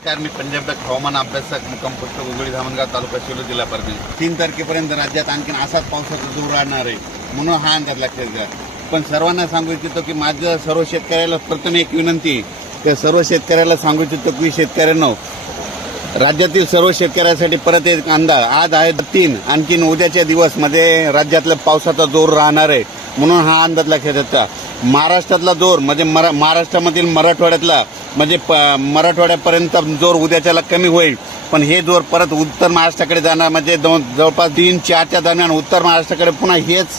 मी पंजाब तक हवामान अभ्यासक मुक्काम पोस्ट उगळी धामणगाव तालुका शिरूर जिल्हा परभणी. 3 तारखेपर्यंत राज्यात आणखी असाच पावसाचा जोर राहणार आहे म्हणून हा अंदाज लक्षात घ्या. पण सर्वांना सांगू इच्छितो की माझं सर्व शेतकऱ्याला प्रथम एक विनंती की सर्व शेतकऱ्याला सांगू इच्छितो की शेतकऱ्यांनो राज्यातील सर्व शेतकऱ्यांसाठी परत एक अंदाज. आज आहे 3 आणखीन उद्याच्या दिवस मध्ये राज्यातला पावसाचा जोर राहणार आहे म्हणून हा अंदाज लक्षात घ्या. महाराष्ट्रातला जोर म्हणजे महाराष्ट्रामधील मराठवाड्यातला म्हणजे मराठवाड्यापर्यंत जोर उद्याच्याला कमी होईल. पण हे जोर परत उत्तर महाराष्ट्राकडे जाणार म्हणजे जवळपास 3-4च्या दरम्यान उत्तर महाराष्ट्राकडे पुन्हा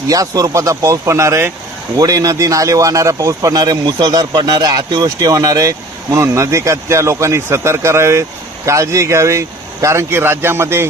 या स्वरूपाचा पाऊस पडणार आहे. ओढे नदी नाले वाहणारा पाऊस पडणार आहे, मुसळधार पडणार आहे, अतिवृष्टी होणार आहे. म्हणून नदीकाठच्या लोकांनी सतर्क राहावे, काळजी घ्यावी. कारण की राज्यामध्ये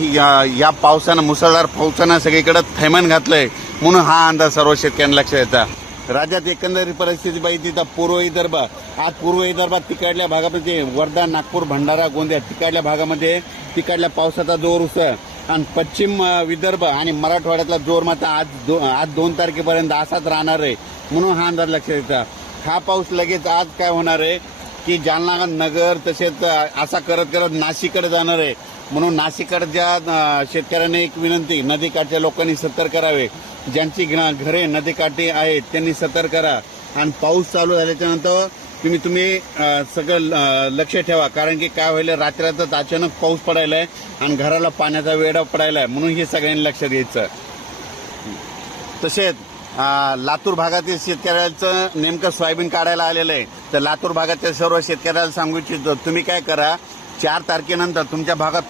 या पावसानं मुसळधार पावसानं सगळीकडे थैमान घातलंय म्हणून हा अंदाज सर्व शेतकऱ्यांना लक्षात येतात. राज्यात एकंदरीत परिस्थिती पाहिजे तर पूर्व विदर्भ आज पूर्व विदर्भात तिकडल्या भागामध्ये वर्धा, नागपूर, भंडारा, गोंदिया तिकडल्या भागामध्ये तिकडल्या पावसाचा जोर उसळ आणि पश्चिम विदर्भ आणि मराठवाड्यातला जोर मात्र आज 2 तारखेपर्यंत असाच राहणार आहे म्हणून हा अंदाज लक्षात येतात. हा पाऊस लगेच आज काय होणार आहे की जालना, नगर तसेच असा करत करत नाशिककडे जाणार आहे. म्हणून नाशिककडच्या शेतकऱ्यांना एक विनंती, नदीकाठच्या लोकांनी सतर्क करावे. ज्यांची घरे नदीकाठी आहेत त्यांनी सतर्क करा. आणि पाऊस चालू झाल्याच्या नंतर तुम्ही सगळं लक्ष ठेवा. कारण की काय व्हायला रात्रीतच अचानक पाऊस पडायला आहे आणि घराला पाण्याचा वेढा पडायला आहे म्हणून हे सगळ्यांनी लक्षात घ्यायचं. तसेच लातूर भागातील शेतकऱ्यांचं नेमकं सोयाबीन काढायला आलेलं आहे. तर लातूर भागातील सर्व शेतकऱ्याला सांगू इच्छितो तुम्ही काय करा, 4 तारखेनंतर तुमच्या भागात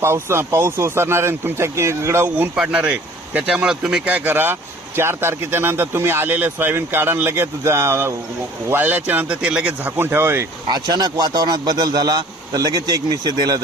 पाऊस ओसरणार आहे, तुमच्याकडे ऊन पडणार आहे. त्याच्यामुळे तुम्ही काय करा, 4 तारखेच्या नंतर तुम्ही आलेले सोयाबीन काढून लगेच वाळल्याच्या नंतर ते लगेच झाकून ठेवावे. अचानक वातावरणात बदल झाला तर लगेच एक मेसेज दिला